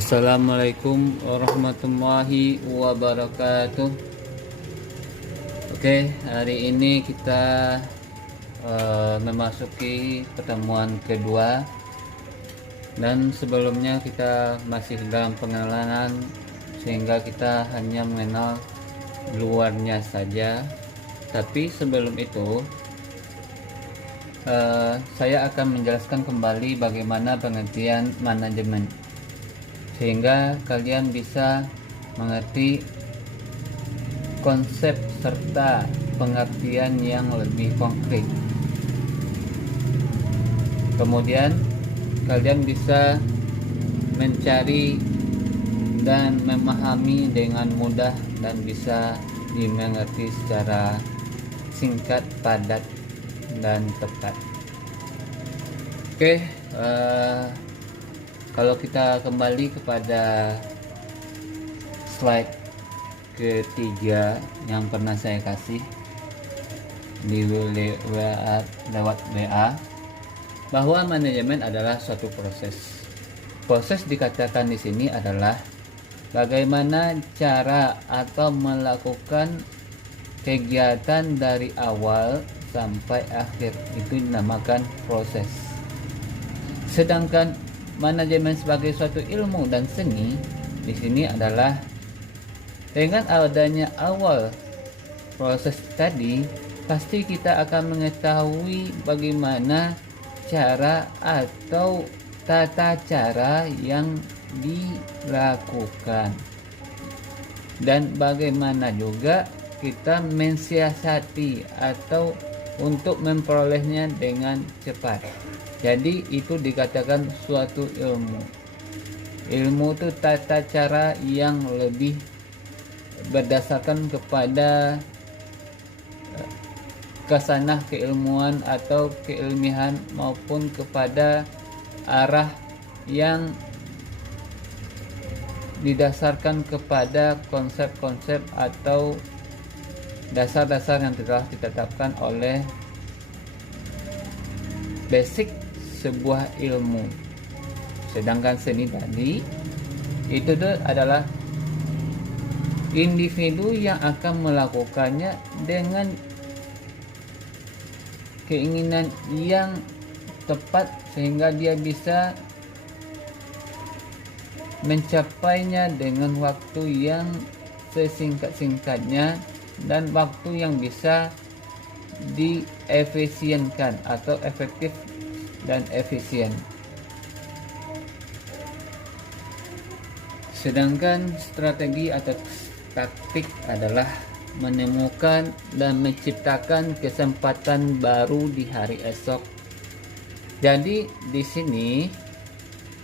Assalamualaikum warahmatullahi wabarakatuh. Oke, hari ini kita memasuki pertemuan kedua, dan sebelumnya kita masih dalam pengenalan sehingga kita hanya mengenal luarnya saja. Tapi sebelum itu saya akan menjelaskan kembali bagaimana pengertian manajemen, sehingga kalian bisa mengerti konsep serta pengertian yang lebih konkret. Kemudian kalian bisa mencari dan memahami dengan mudah dan bisa dimengerti secara singkat, padat, dan tepat. Oke, kalau kita kembali kepada slide ketiga yang pernah saya kasih di lewat WA, bahwa manajemen adalah suatu proses. Proses dikatakan di sini adalah bagaimana cara atau melakukan kegiatan dari awal sampai akhir, itu dinamakan proses. Sedangkan manajemen sebagai suatu ilmu dan seni di sini adalah dengan adanya awal proses tadi, pasti kita akan mengetahui bagaimana cara atau tata cara yang dilakukan, dan bagaimana juga kita mensiasati atau untuk memperolehnya dengan cepat. Jadi itu dikatakan suatu ilmu. Ilmu itu tata cara yang lebih berdasarkan kepada kesanah keilmuan atau keilmihan, maupun kepada arah yang didasarkan kepada konsep-konsep atau dasar-dasar yang telah ditetapkan oleh basic sebuah ilmu. Sedangkan seni tadi itu adalah individu yang akan melakukannya dengan keinginan yang tepat sehingga dia bisa mencapainya dengan waktu yang sesingkat-singkatnya dan waktu yang bisa diefisienkan atau efektif dan efisien. Sedangkan strategi atau taktik adalah menemukan dan menciptakan kesempatan baru di hari esok. Jadi di sini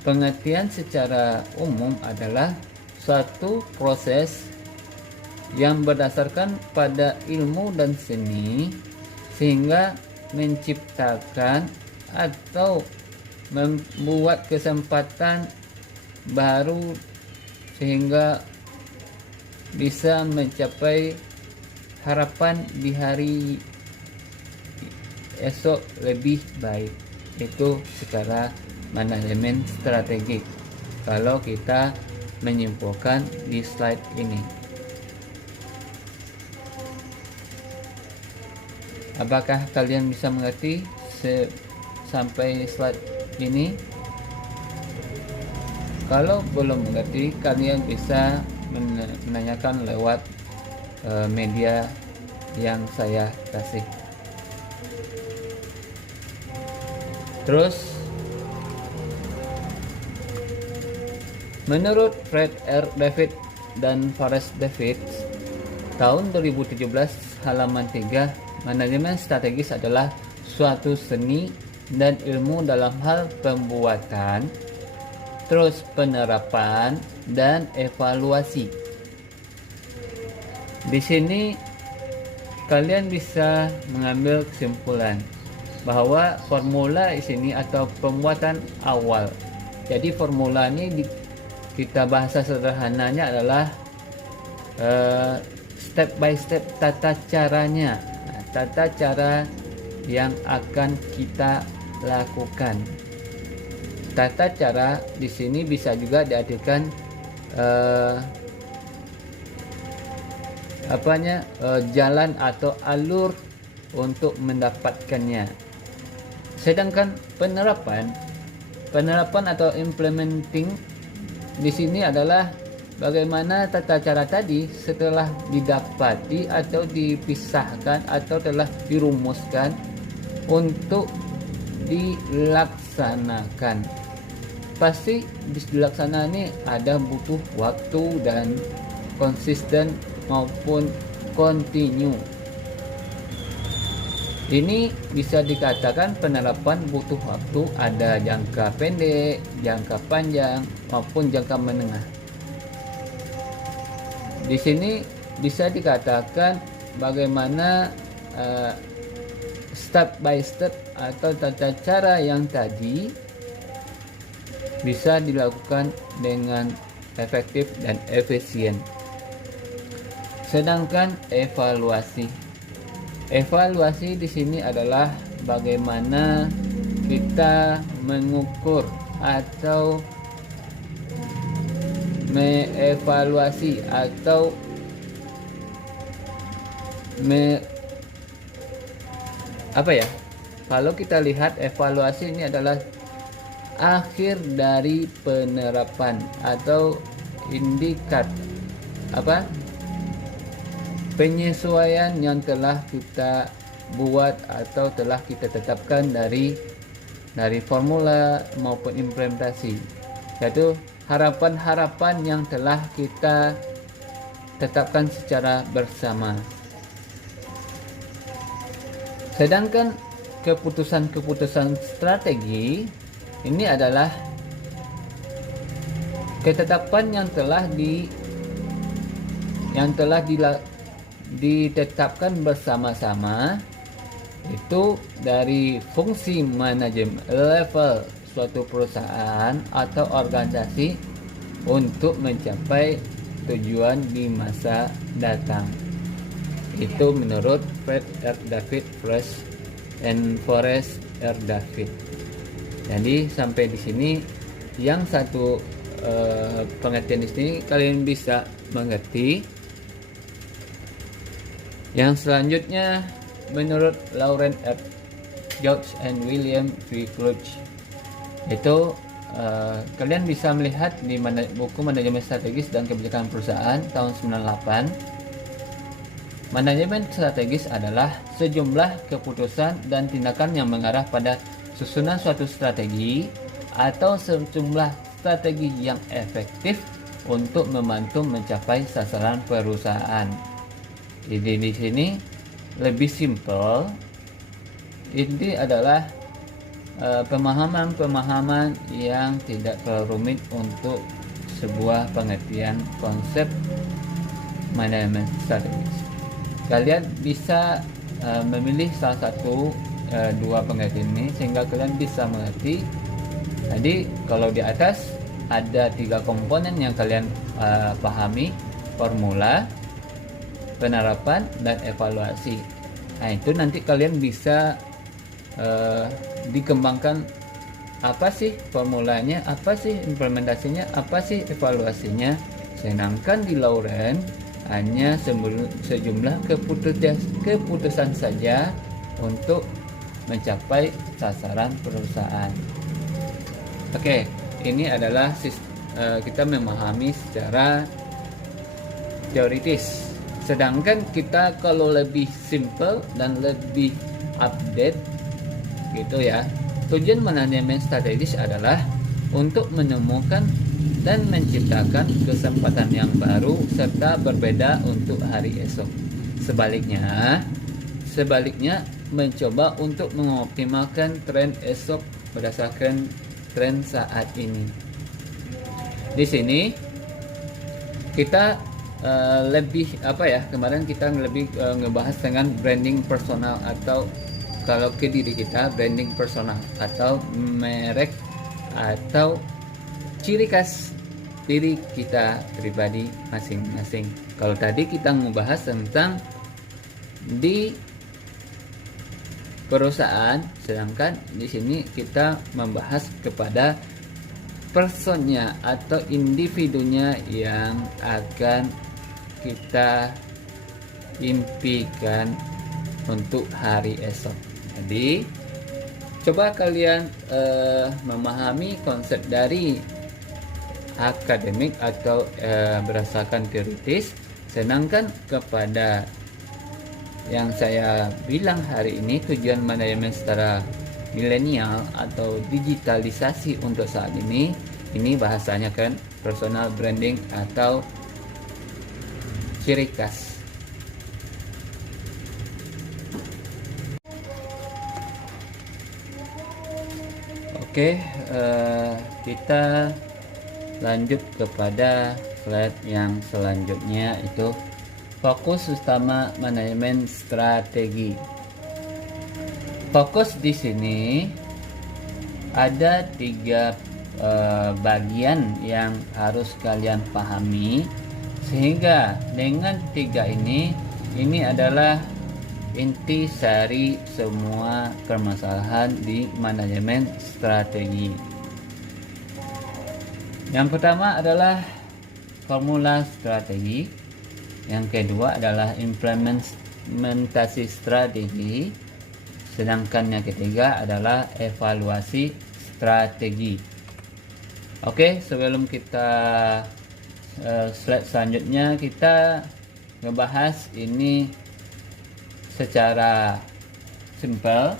pengertian secara umum adalah suatu proses yang berdasarkan pada ilmu dan seni sehingga menciptakan atau membuat kesempatan baru sehingga bisa mencapai harapan di hari esok lebih baik. Itu secara manajemen strategik kalau kita menyimpulkan di slide ini. Apakah kalian bisa mengerti sampai slide ini? Kalau belum mengerti, kalian bisa menanyakan lewat media yang saya kasih. Terus, menurut Fred R. David dan Forrest David tahun 2017 halaman 3, manajemen strategis adalah suatu seni dan ilmu dalam hal pembuatan, terus penerapan dan evaluasi. Di sini kalian bisa mengambil kesimpulan bahwa formula di sini atau pembuatan awal. Jadi formula ini kita bahasa sederhananya adalah step by step tata caranya, tata cara yang akan kita lakukan. tata cara di sini bisa juga diartikan jalan atau alur untuk mendapatkannya. Sedangkan penerapan atau implementing di sini adalah bagaimana tata cara tadi setelah didapati atau dipisahkan atau telah dirumuskan untuk dilaksanakan. Pasti dilaksanakan ini ada butuh waktu dan konsisten maupun kontinu. Ini bisa dikatakan penerapan butuh waktu, ada jangka pendek, jangka panjang maupun jangka menengah. Di sini bisa dikatakan bagaimana step by step atau tata cara yang tadi bisa dilakukan dengan efektif dan efisien. Sedangkan evaluasi di sini adalah bagaimana kita mengukur atau mengevaluasi atau kalau kita lihat evaluasi ini adalah akhir dari penerapan atau penyesuaian yang telah kita buat atau telah kita tetapkan dari formula maupun implementasi, yaitu harapan-harapan yang telah kita tetapkan secara bersama. Sedangkan keputusan-keputusan strategi ini adalah ketetapan yang telah ditetapkan bersama-sama, itu dari fungsi manajemen level suatu perusahaan atau organisasi untuk mencapai tujuan di masa datang. Itu menurut Fred R. David and Forrest R. David. Jadi sampai di sini yang satu pengertian di sini kalian bisa mengerti. Yang selanjutnya menurut Lawrence F. George and William V. Kluge, itu kalian bisa melihat di buku Manajemen Strategis dan Kebijakan Perusahaan tahun 98. Manajemen strategis adalah sejumlah keputusan dan tindakan yang mengarah pada susunan suatu strategi atau sejumlah strategi yang efektif untuk membantu mencapai sasaran perusahaan. Jadi di sini lebih simple. Ini adalah pemahaman yang tidak terlalu rumit untuk sebuah pengertian konsep manajemen strategis. Kalian bisa memilih salah satu dua pengertian ini sehingga kalian bisa mengerti. Jadi kalau di atas ada 3 komponen yang kalian pahami: formula, penerapan, dan evaluasi. Nah, itu nanti kalian bisa dikembangkan, apa sih formulanya, apa sih implementasinya, apa sih evaluasinya. Sedangkan di Lawrence hanya sejumlah keputusan saja untuk mencapai sasaran perusahaan. Oke, ini adalah kita memahami secara teoritis. Sedangkan kita kalau lebih simple dan lebih update gitu ya, tujuan manajemen strategis adalah untuk menemukan dan menciptakan kesempatan yang baru serta berbeda untuk hari esok. Sebaliknya mencoba untuk mengoptimalkan tren esok berdasarkan tren saat ini. Di sini kita kemarin kita lebih ngebahas dengan branding personal, atau kalau ke diri kita branding personal atau merek atau ciri khas diri kita pribadi masing-masing. Kalau tadi kita ngebahas tentang di perusahaan, sedangkan di sini kita membahas kepada personnya atau individunya yang akan kita impikan untuk hari esok. Jadi coba kalian memahami konsep dari akademik atau berdasarkan teoritis, sedangkan kepada yang saya bilang hari ini, tujuan manajemen secara milenial atau digitalisasi untuk saat ini bahasanya kan personal branding atau ciri khas. Oke, kita lanjut kepada slide yang selanjutnya, itu fokus utama manajemen strategi. Fokus di sini ada 3 bagian yang harus kalian pahami, sehingga dengan 3 ini adalah inti sari semua permasalahan di manajemen strategi. Yang pertama adalah formula strategi, yang kedua adalah implementasi strategi, sedangkan yang ketiga adalah evaluasi strategi. Oke, sebelum kita slide selanjutnya, kita ngebahas ini secara simple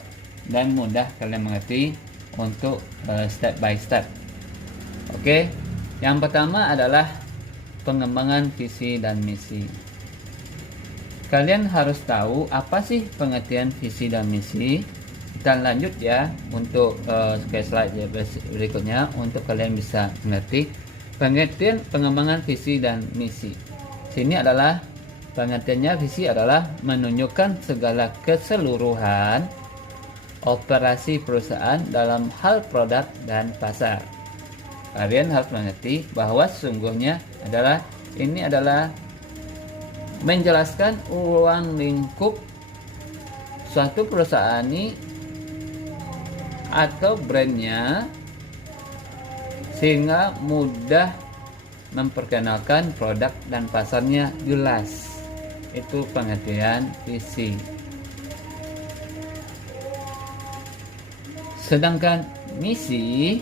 dan mudah kalian mengerti untuk step by step. Oke, yang pertama adalah pengembangan visi dan misi. Kalian harus tahu apa sih pengertian visi dan misi. Kita lanjut ya untuk ke slide berikutnya untuk kalian bisa mengerti pengertian pengembangan visi dan misi. Sini adalah pengertiannya, visi adalah menunjukkan segala keseluruhan operasi perusahaan dalam hal produk dan pasar. Kalian harus mengerti bahwa sesungguhnya ini adalah menjelaskan ruang lingkup suatu perusahaan ini atau brandnya, sehingga mudah memperkenalkan produk dan pasarnya jelas. Itu pengertian visi. Sedangkan misi,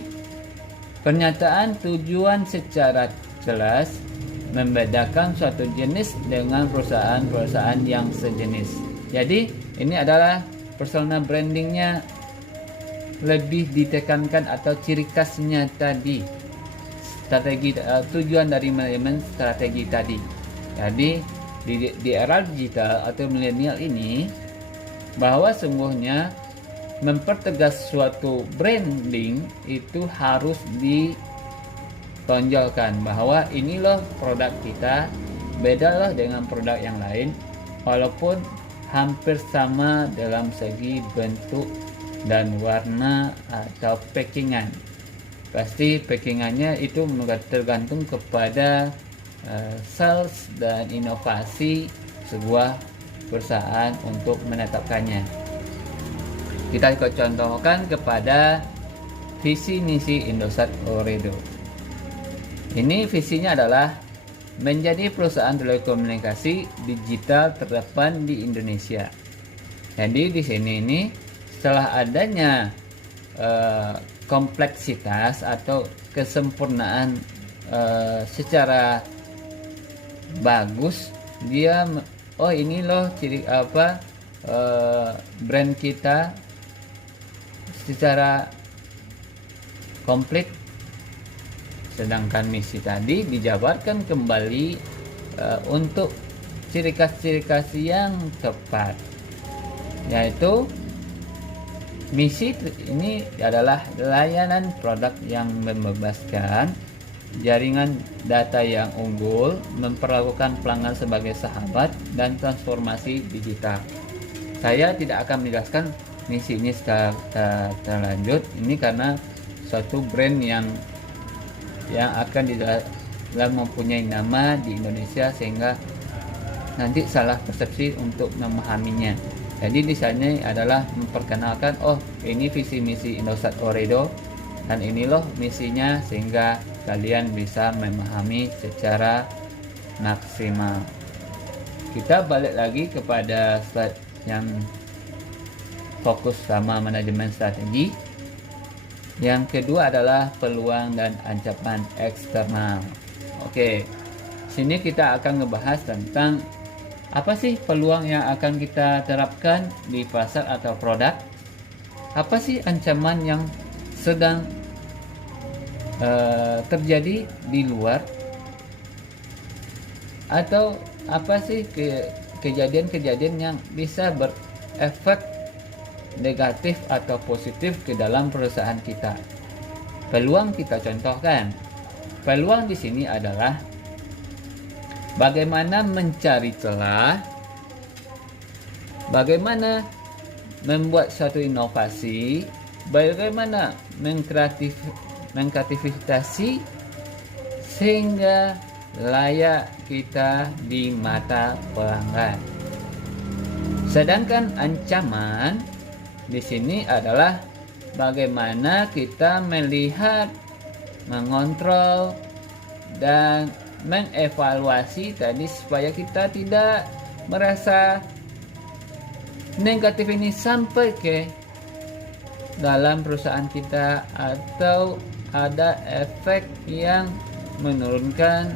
pernyataan tujuan secara jelas membedakan suatu jenis dengan perusahaan-perusahaan yang sejenis. Jadi ini adalah personal brandingnya lebih ditekankan atau ciri khasnya tadi, strategi tujuan dari manajemen strategi tadi. Jadi di era digital atau milenial ini, bahwa sungguhnya mempertegas suatu branding itu harus ditonjolkan bahwa ini loh produk kita, beda loh dengan produk yang lain, walaupun hampir sama dalam segi bentuk dan warna atau packingan. Pasti packingannya itu tergantung kepada sales dan inovasi sebuah perusahaan untuk menetapkannya. Kita contohkan kepada visi misi Indosat Ooredoo. Ini visinya adalah menjadi perusahaan telekomunikasi digital terdepan di Indonesia. Jadi di sini ini setelah adanya kompleksitas atau kesempurnaan secara bagus, dia ini loh ciri brand kita secara komplit. Sedangkan misi tadi dijabarkan kembali untuk ciri khas yang tepat, yaitu misi ini adalah layanan produk yang membebaskan jaringan data yang unggul, memperlakukan pelanggan sebagai sahabat, dan transformasi digital. Saya tidak akan menjelaskan misi ini secara terlanjut ini karena suatu brand yang akan dalam mempunyai nama di Indonesia, sehingga nanti salah persepsi untuk memahaminya. Jadi di sana adalah memperkenalkan ini visi misi Indosat Ooredoo Dan ini loh misinya, sehingga kalian bisa memahami secara maksimal. Kita balik lagi kepada slide yang fokus sama manajemen strategi. Yang kedua adalah peluang dan ancaman eksternal. Oke, sini kita akan ngebahas tentang apa sih peluang yang akan kita terapkan di pasar atau produk. Apa sih ancaman yang sedang terjadi di luar, atau apa sih kejadian-kejadian yang bisa berefek negatif atau positif ke dalam perusahaan kita. Peluang kita contohkan. Peluang di sini adalah bagaimana mencari celah, bagaimana membuat suatu inovasi, bagaimana mengkreativitasasi sehingga layak kita di mata pelanggan. Sedangkan ancaman di sini adalah bagaimana kita melihat, mengontrol, dan mengevaluasi tadi supaya kita tidak merasa negatif ini sampai ke dalam perusahaan kita, atau ada efek yang menurunkan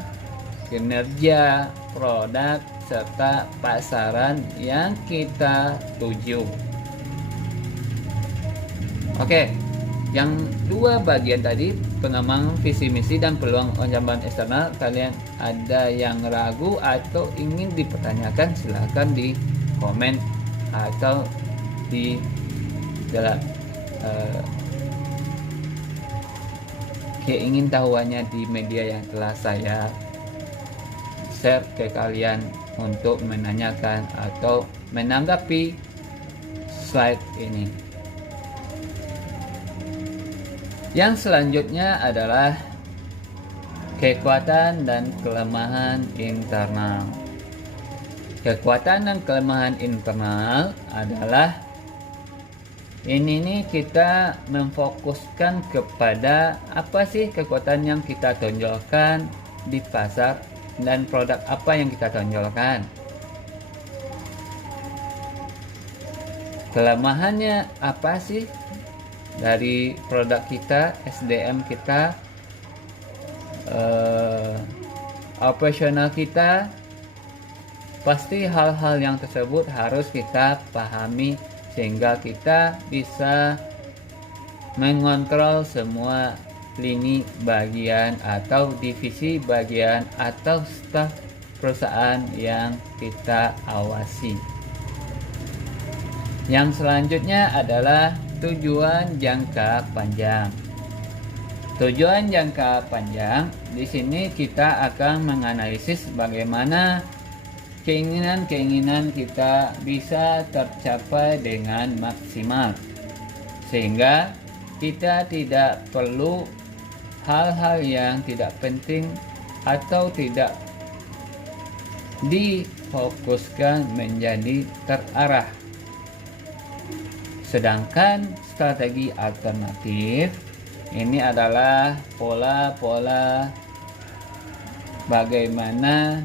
kinerja produk serta pasaran yang kita tuju. Oke, yang dua bagian tadi, pengembangan visi misi dan peluang ancaman eksternal, kalian ada yang ragu atau ingin dipertanyakan, silahkan di komen atau di dalam keingintahuannya di media yang telah saya share ke kalian untuk menanyakan atau menanggapi slide ini. Yang selanjutnya adalah kekuatan dan kelemahan internal. Kekuatan dan kelemahan internal adalah ini nih, kita memfokuskan kepada apa sih kekuatan yang kita tonjolkan di pasar dan produk apa yang kita tonjolkan. Kelemahannya apa sih dari produk kita, SDM kita, operasional kita. Pasti hal-hal yang tersebut harus kita pahami sehingga kita bisa mengontrol semua lini bagian atau divisi bagian atau staf perusahaan yang kita awasi. Yang selanjutnya adalah tujuan jangka panjang. Tujuan jangka panjang di sini kita akan menganalisis bagaimana keinginan-keinginan kita bisa tercapai dengan maksimal, sehingga kita tidak perlu hal-hal yang tidak penting atau tidak difokuskan menjadi terarah. Sedangkan strategi alternatif ini adalah pola-pola bagaimana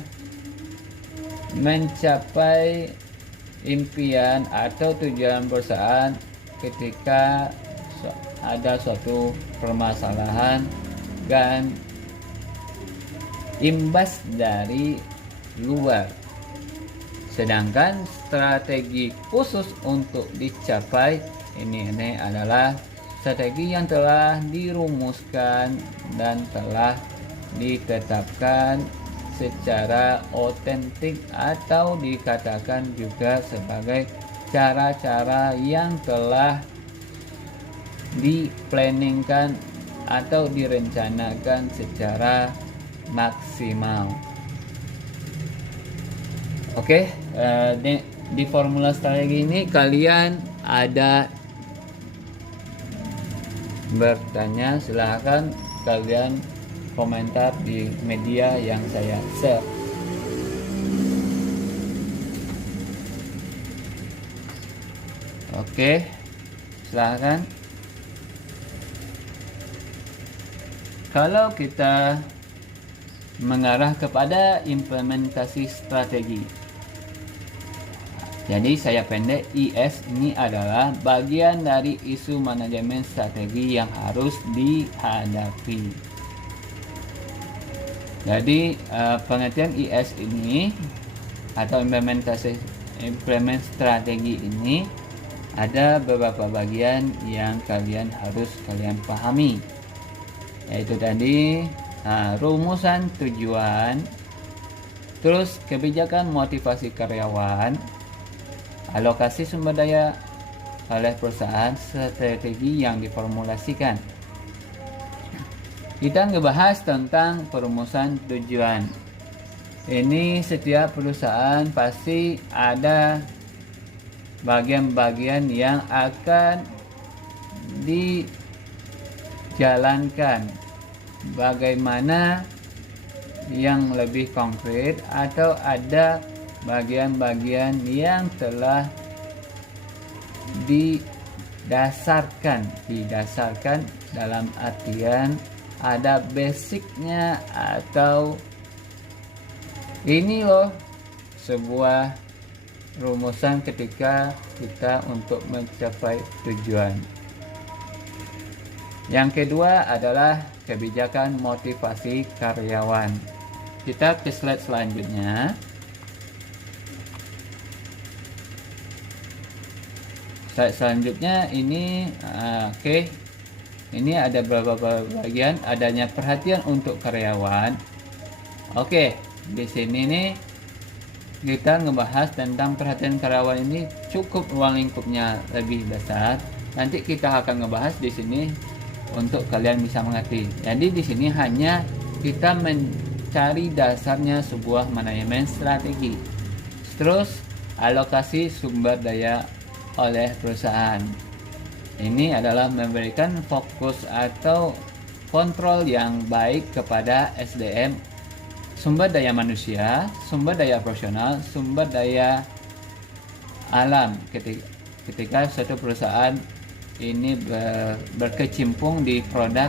mencapai impian atau tujuan perusahaan ketika ada suatu permasalahan dan imbas dari luar. Sedangkan strategi khusus untuk dicapai ini adalah strategi yang telah dirumuskan dan telah ditetapkan secara otentik atau dikatakan juga sebagai cara-cara yang telah diplanningkan atau direncanakan secara maksimal. Oke, di formula strategi ini kalian ada bertanya, silahkan kalian komentar di media yang saya share. Oke, silahkan. Kalau kita mengarah kepada implementasi strategi, jadi saya pendek, IS ini adalah bagian dari isu manajemen strategi yang harus dihadapi. Jadi pengertian IS ini atau implement strategi ini ada beberapa bagian yang kalian harus pahami, yaitu tadi rumusan tujuan, terus kebijakan motivasi karyawan, alokasi sumber daya oleh perusahaan, strategi yang diformulasikan. Kita ngebahas tentang perumusan tujuan. Ini setiap perusahaan pasti ada bagian-bagian yang akan dijalankan. Bagaimana yang lebih konkret, atau ada bagian-bagian yang telah didasarkan dalam artian ada basicnya, atau ini loh sebuah rumusan ketika kita untuk mencapai tujuan. Yang kedua adalah kebijakan motivasi karyawan. Kita ke slide selanjutnya. Slide selanjutnya ini ini ada beberapa bagian, adanya perhatian untuk karyawan. Di sini nih kita ngebahas tentang perhatian karyawan. Ini cukup ruang lingkupnya lebih besar. Nanti kita akan ngebahas di sini untuk kalian bisa mengerti. Jadi di sini hanya kita mencari dasarnya sebuah manajemen strategi. Terus alokasi sumber daya oleh perusahaan. Ini adalah memberikan fokus atau kontrol yang baik kepada SDM, sumber daya manusia, sumber daya profesional, sumber daya alam. Ketika suatu perusahaan ini berkecimpung di produk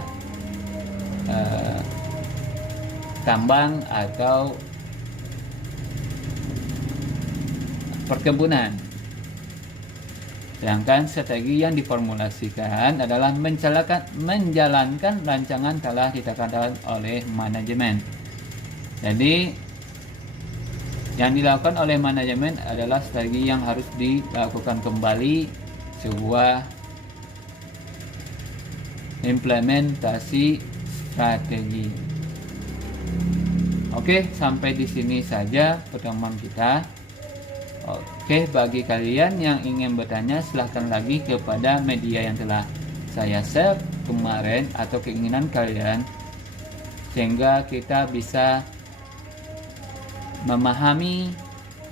tambang atau perkebunan. Sedangkan strategi yang diformulasikan adalah menjalankan rancangan telah ditetapkan oleh manajemen. Jadi yang dilakukan oleh manajemen adalah strategi yang harus dilakukan kembali, sebuah implementasi strategi. Sampai di sini saja pertemuan kita. Bagi kalian yang ingin bertanya, silahkan lagi kepada media yang telah saya share kemarin atau keinginan kalian, sehingga kita bisa memahami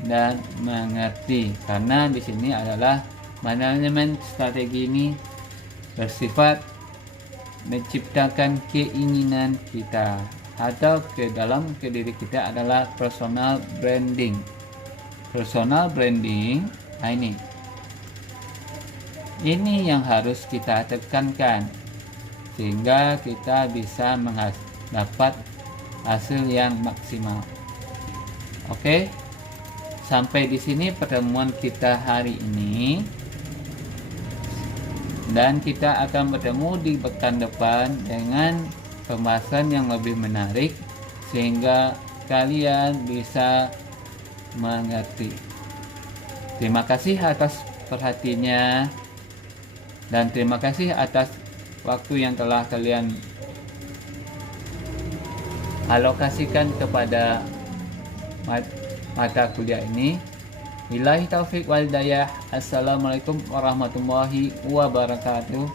dan mengerti. Karena di sini adalah manajemen strategi ini bersifat menciptakan keinginan kita atau ke dalam diri kita adalah personal branding. Personal branding, ini yang harus kita tekankan sehingga kita bisa dapat hasil yang maksimal. Sampai di sini pertemuan kita hari ini, dan kita akan bertemu di pekan depan dengan pembahasan yang lebih menarik sehingga kalian bisa mengerti. Terima kasih atas perhatiannya, dan terima kasih atas waktu yang telah kalian alokasikan kepada mata kuliah ini. Billahi taufik wal hidayah. Assalamualaikum warahmatullahi wabarakatuh.